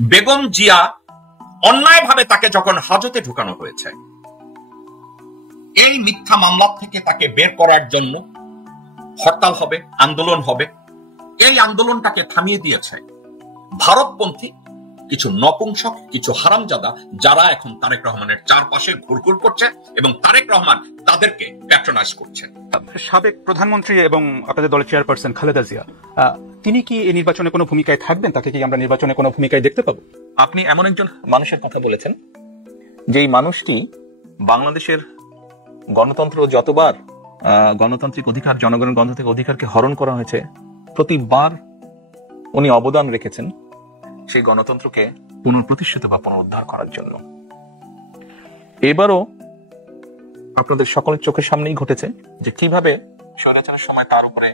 বেগম জিয়া অন্যায়ভাবে তাকে যখন হাজতে ঢুকানো হয়েছে, এই মিথ্যা মামলা থেকে তাকে বের করার জন্য হরতাল হবে, আন্দোলন হবে। এই আন্দোলনটাকে থামিয়ে দিয়েছে ভারতপন্থী কিছু নপুংসক, কিছু হারামজাদা, যারা এখন তারেক রহমানের চারপাশে ঘুরঘুর করছে এবং তারেক রহমান তাদেরকে প্যাট্রোনাইজ করছে। সাবেক প্রধানমন্ত্রী এবং আপনাদের দলের চেয়ারপারসন খালেদা জিয়া, তিনি কি এই নির্বাচনে কোনো ভূমিকায় থাকবেন? তাকে কি আমরা নির্বাচনে কোনো ভূমিকায় দেখতে পাবো? আপনি এমন একজন মানুষের কথা বলেছেন যেই মানুষটি বাংলাদেশের গণতন্ত্র যতবার গণতান্ত্রিক অধিকার, জনগণের গণতান্ত্রিক অধিকারকে হরণ করা হয়েছে, প্রতিবার উনি অবদান রেখেছেন সেই গণতন্ত্রকে পুনঃপ্রতিষ্ঠিত বা পুনরুদ্ধার করার জন্য। এবারও আপনাদের সকলের চোখের সামনেই ঘটেছে যে কিভাবে স্বৈরাচারের সময় তার উপরে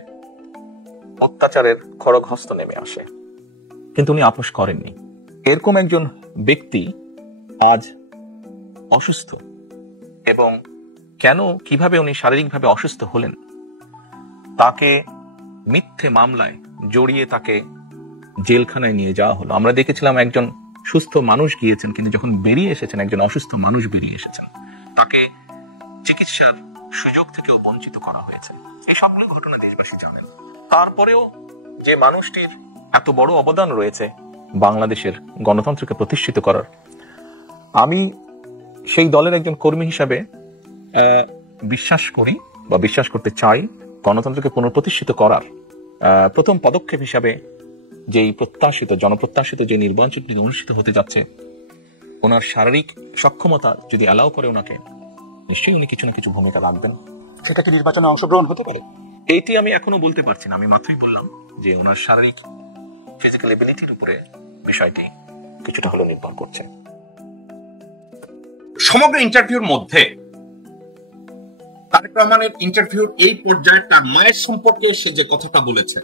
অত্যাচারের খড়গ হস্ত নেমে আসে, কিন্তু উনি আপোষ করেননি। এরকম একজন ব্যক্তি আজ অসুস্থ, এবং কেন, কিভাবে উনি শারীরিকভাবে অসুস্থ হলেন, তাকে মিথ্যে মামলায় জড়িয়ে তাকে জেলখানায় নিয়ে যাওয়া হলো। আমরা দেখেছিলাম একজন সুস্থ মানুষ গিয়েছেন, কিন্তু যখন বেরিয়ে এসেছেন একজন অসুস্থ মানুষ বেরিয়ে এসেছেন, তাকে চিকিৎসার সুযোগ থেকেও বঞ্চিত করা হয়েছে। এই সবগুলো ঘটনা দেশবাসী জানেন। তারপরেও যে মানুষটির এত বড় অবদান রয়েছে বাংলাদেশের গণতন্ত্রকে প্রতিষ্ঠিত করার, আমি সেই দলের একজন কর্মী হিসাবে বিশ্বাস করি বা বিশ্বাস করতে চাই গণতন্ত্রকে পুনঃপ্রতিষ্ঠিত করার প্রথম পদক্ষেপ হিসাবে যেই প্রত্যাশিত, জনপ্রত্যাশিত যে নির্বাচনটি অনুষ্ঠিত হতে যাচ্ছে, ওনার শারীরিক সক্ষমতা যদি অ্যালাউ করে ওনাকে, নিশ্চয়ই উনি কিছু না কিছু ভূমিকা রাখবেন। সেটা কি নির্বাচনে অংশগ্রহণ হতে পারে? এইটি আমি এখনো বলতে পারছি না। আমি মাত্রই বললাম যে ওনার শারীরিক ফিজিক্যাল এবিলিটির উপরে বিষয়টি কিছুটা হলেও নির্ভর করছে। সমগ্র ইন্টারভিউর মধ্যে তারেক রহমানের ইন্টারভিউর এই পর্যায়ে তার মায়ের সম্পর্কে সে যে কথাটা বলেছে,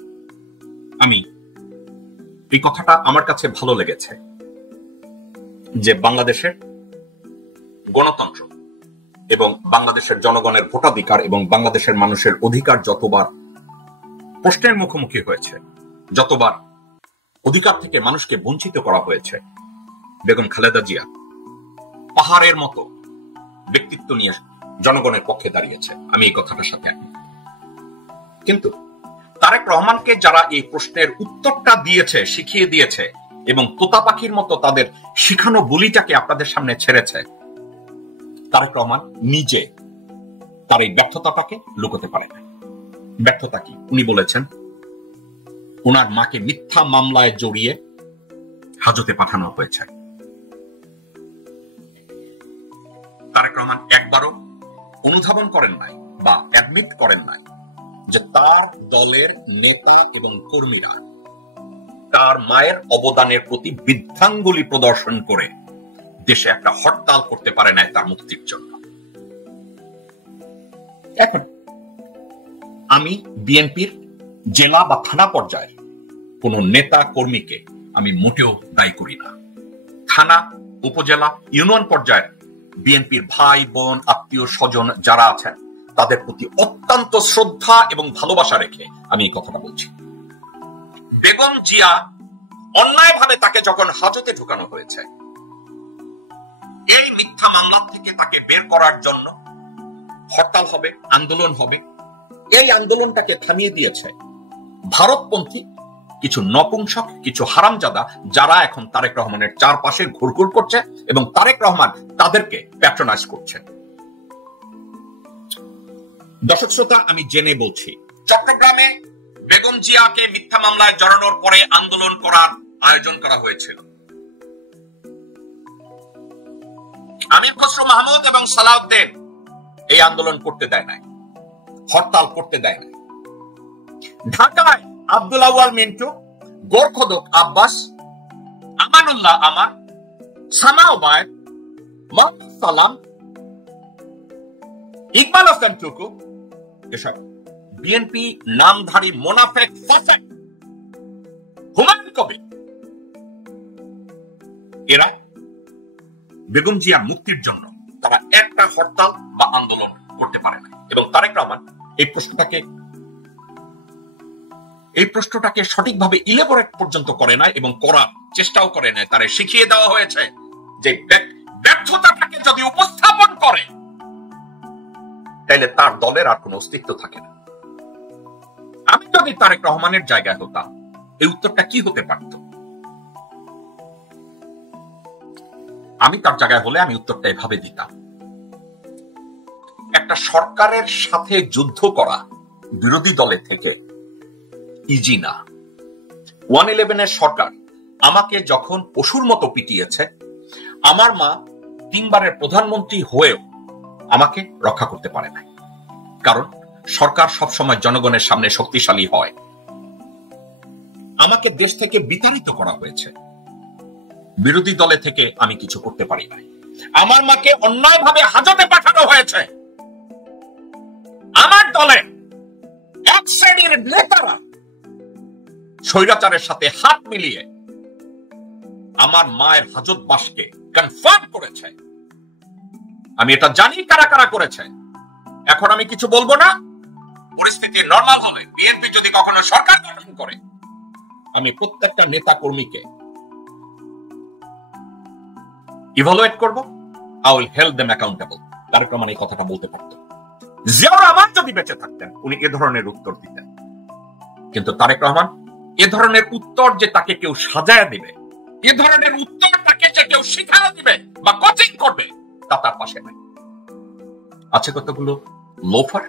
আমি এই কথাটা আমার কাছে ভালো লেগেছে, যে বাংলাদেশের গণতন্ত্র এবং বাংলাদেশের জনগণের ভোটাধিকার এবং বাংলাদেশের মানুষের অধিকার যতবার প্রশ্নের মুখোমুখি হয়েছে, যতবার অধিকার থেকে মানুষকে বঞ্চিত করা হয়েছে, বেগম খালেদা জিয়া পাহাড়ের মতো ব্যক্তিত্ব নিয়ে জনগণের পক্ষে দাঁড়িয়েছে। আমি এই কথাটার সাথে একমত। কিন্তু তারেক রহমানকে যারা এই প্রশ্নের উত্তরটা দিয়েছে, শিখিয়ে দিয়েছে এবং তোতা পাখির মতো তাদের শিখানো বলিটাকে আপনাদের সামনে ছেড়েছে, তারেক রহমান নিজে তার এই ব্যর্থতাটাকে লুকোতে পারে না। ব্যর্থতা কি? উনি বলেছেন ওনার মাকে মিথ্যা মামলায় জড়িয়ে হাজতে পাঠানো হয়েছে। তারেক রহমান একবারও অনুধাবন করেন নাই বা অ্যাডমিট করেন নাই যে তার দলের নেতা এবং কর্মীরা তার মায়ের অবদানের প্রতি বৃদ্ধাঙ্গুলি প্রদর্শন করে দেশে একটা হরতাল করতে পারে নাই তার মুক্তির জন্য। এখন আমি বিএনপির জেলা বা থানা পর্যায়ের কোন নেতা কর্মীকে আমি মোটেও দায়ী করি না। থানা, উপজেলা, ইউনিয়ন পর্যায়ের বিএনপির ভাই বোন, আত্মীয় স্বজন যারা আছেন, তাদের প্রতি অত্যন্ত শ্রদ্ধা এবং ভালোবাসা রেখে আমি এই কথাটা বলছি। বেগম জিয়া অন্যায়ভাবে তাকে যখন হাজতে ঢুকানো হয়েছে, এই মিথ্যা মামলা থেকে তাকে বের করার জন্য হরতাল হবে, আন্দোলন হবে। এই আন্দোলনটাকে থামিয়ে দিয়েছে ভারতপন্থী কিছু নপুংসক, কিছু হারামজাদা, যারা এখন তারেক রহমানের চারপাশে ঘুরঘুর করছে এবং তারেক রহমান তাদেরকে প্যাট্রোনাইজ করছে। দর্শক শ্রোতা, আমি জেনে বলছি, চট্টগ্রামে বেগম জিয়াকে মিথ্যা মামলায় জড়ানোর পরে আন্দোলন করার আয়োজন করা হয়েছিল। আমির খসরু মাহমুদ এবং সালাউদ্দিন এই আন্দোলন করতে দেয় নাই, হরতাল করতে দেয় নাই। ঢাকায় আব্দুল আউয়াল মিন্টু, গোরখদক আব্বাস, আমানুল্লাহ আমার, সানা ওবায়দ, মোহাম্মদ সালাম, ইকবাল হোসেন টুকু, এসব বিএনপি নামধারী মোনাফেক ফাসেক, হুমায়ুন কবির, এরা বেগম জিয়ার মুক্তির জন্য তারা একটা হরতাল বা আন্দোলন করতে পারে না। এবং তারেক রহমান এই প্রশ্নটাকে সঠিকভাবে ইলেবোরেট পর্যন্ত করে না এবং করার চেষ্টাও করে নেয়, তারে শিখিয়ে দেওয়া হয়েছে যে ব্যর্থতাটাকে যদি উপস্থাপন করে তাহলে তার দলের আর কোনো অস্তিত্ব থাকে না। আমি যদি তারেক রহমানের জায়গায় হতাম, এই উত্তরটা কি হতে পারত? আমি তার জায়গায় হলে আমি উত্তরটা এভাবে দিতাম, একটা সরকারের সাথে যুদ্ধ করা বিরোধী দলের থেকে ইজি না। 111 সরকার আমাকে যখন পশুর মতো পিটিয়েছে, আমার মা 3 বারের প্রধানমন্ত্রী হয়েও আমাকে রক্ষা করতে পারে না, কারণ সরকার সবসময় জনগণের সামনে শক্তিশালী হয়। আমাকে দেশ থেকে বিতাড়িত করা হয়েছে, বিরোধী দলে থেকে আমি কিছু করতে পারি না। আমার মাকে অন্যায়ভাবে হাজতে পাঠানো হয়েছে, আমার দলে এক শ্রেণীর নেতারা স্বৈরাচারের সাথে হাত মিলিয়ে আমার মায়ের হাজতবাসকে কনফার্ম করেছে। আমি এটা জানি কারা কারা করেছে। এখন আমি কিছু বলবো না। পরিস্থিতি নরমাল হবে, বিএনপি যদি কখনো সরকার গঠন করে, আমি প্রত্যেকটা নেতা কর্মীকে ইভালুয়েট করব, I will help them accountable. Tarique Rahman এই কথাটা বলতে পারতেন। জিয়াউর রহমান যদি বেঁচে থাকতেন উনি এ ধরনের উত্তর দিতেন, কিন্তু তারেক রহমান এ ধরনের উত্তর যে তাকে কেউ সাজায় দিবে, এ ধরনের উত্তর তাকে যে কেউ শিখানো দিবে বা কোচিং করবে, তা তার পাশে নাই। আছে কতগুলো লোফার,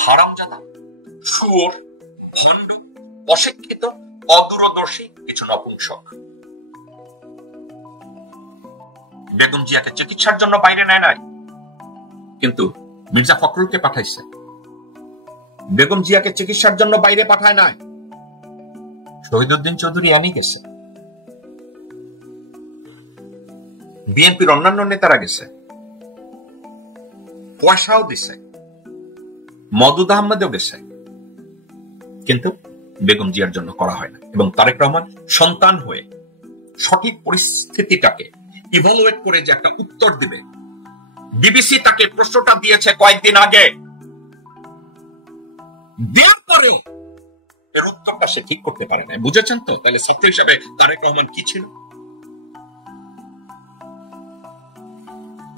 হারামজাদা, শুয়োর, ভণ্ড, অশিক্ষিত, অদূরদর্শী কিছু নপুংসক। বেগম জিয়াকে চিকিৎসার জন্য বাইরে নেয় নাই, কিন্তু মির্জা ফখরুলকে পাঠাইছে। বেগম জিয়াকে চিকিৎসার জন্য বাইরে পাঠায় নাই, শহীদুদ্দিন চৌধুরী আনি গেছে। বিএনপির অন্যান্য নেতারা গেছে, পয়সাও দিছে, মওদুদ আহমেদও গেছে, কিন্তু বেগম জিয়ার জন্য করা হয় না। এবং তারেক রহমান সন্তান হয়ে সঠিক পরিস্থিতিটাকে ইভালুয়েট করে যে একটা উত্তর দিবে, বিবিসি তাকে প্রশ্নটা দিয়েছে কয়েকদিন আগে, দেওয়ার পরেও এর উত্তরটা সে ঠিক করতে পারে না। বুঝেছেন তো? তাহলে ছাত্র হিসাবে তারেক রহমান কি ছিল?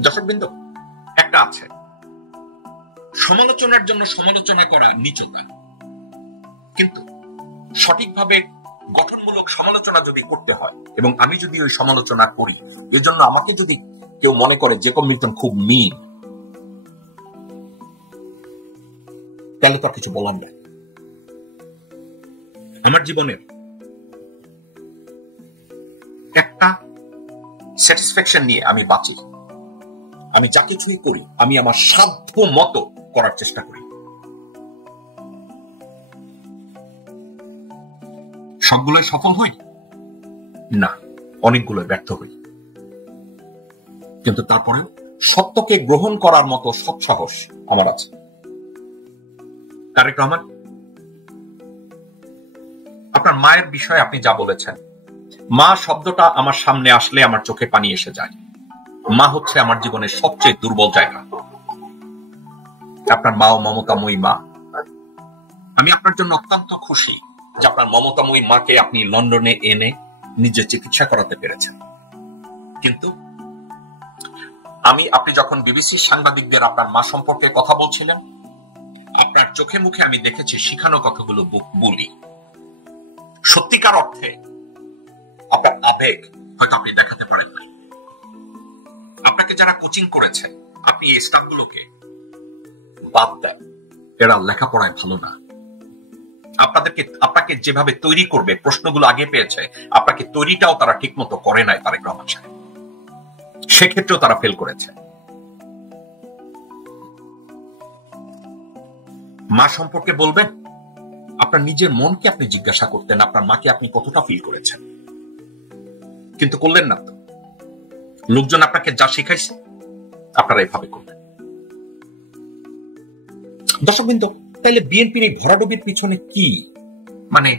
দর্শকবৃন্দ, একটা আছে, সমালোচনার জন্য সমালোচনা করা নিচতা, কিন্তু সঠিকভাবে গঠনমূলক সমালোচনা যদি করতে হয় এবং আমি যদি ওই সমালোচনা করি, এজন্য আমাকে যদি কেউ মনে করে জেকব মিল্টন খুব মিন, তাহলে তো আর কিছু বলার নাই। আমার জীবনের একটা স্যাটিসফ্যাকশন নিয়ে আমি বাঁচি। আমি যা কিছুই করি আমি আমার সাধ্য মতো করার চেষ্টা করি। সবগুলোই সফল হই না, অনেকগুলো ব্যর্থ হই, কিন্তু তারপরে সত্যকে গ্রহণ করার মতো সৎসাহস আমার আছে। তারেক রহমান, আপনার মায়ের বিষয়ে আপনি যা বলেছেন, মা শব্দটা আমার সামনে আসলে আমার চোখে পানি এসে যায়। মা হচ্ছে আমার জীবনের সবচেয়ে দুর্বল জায়গা। আপনার মা ও মমতাময়ী মা, আমি আপনার জন্য অত্যন্ত খুশি যে আপনার মমতাময়ী মাকে আপনি লন্ডনে এনে নিজে চিকিৎসা করাতে পেরেছেন। কিন্তু আপনি যখন বিবিসির সাংবাদিকদের আপনার মা সম্পর্কে কথা বলছিলেন, আপনার চোখে মুখে আমি দেখেছি শিখানো কথাগুলো বলি। সত্যিকার অর্থে আপনার আবেগ হয়তো আপনি দেখাতে পারেন না। আপনাকে যারা কোচিং করেছে, আপনি এই স্টাফগুলোকে বাদ দেন, এরা লেখাপড়ায় ভালো না। আপনাকে যেভাবে তৈরি করবে, প্রশ্নগুলো আগে পেয়েছে, আপনাকে তৈরিটাও তারা ঠিক মতো করে নাই তারেক রহমান সাহেব, সেক্ষেত্রেও তারা ফেল করেছে। মা সম্পর্কে বলবেন, আপনার নিজের মনকে আপনি জিজ্ঞাসা করতেন আপনার মাকে আপনি কতটা ফিল করেছেন, কিন্তু করলেন না তো। লোকজন আপনাকে যা শিখাইছে আপনারা এভাবে করবেন। দর্শকবৃন্দ, তাইলে বিএনপির এই ভরাডুবির পিছনে কি, মানে